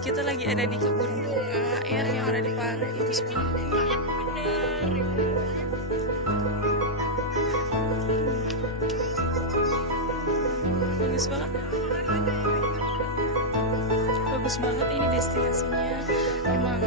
Kita lagi ada di kebun bunga ya yang ada di Pare. Bagus banget. Bagus banget. Bagus banget ini destinasinya. Emang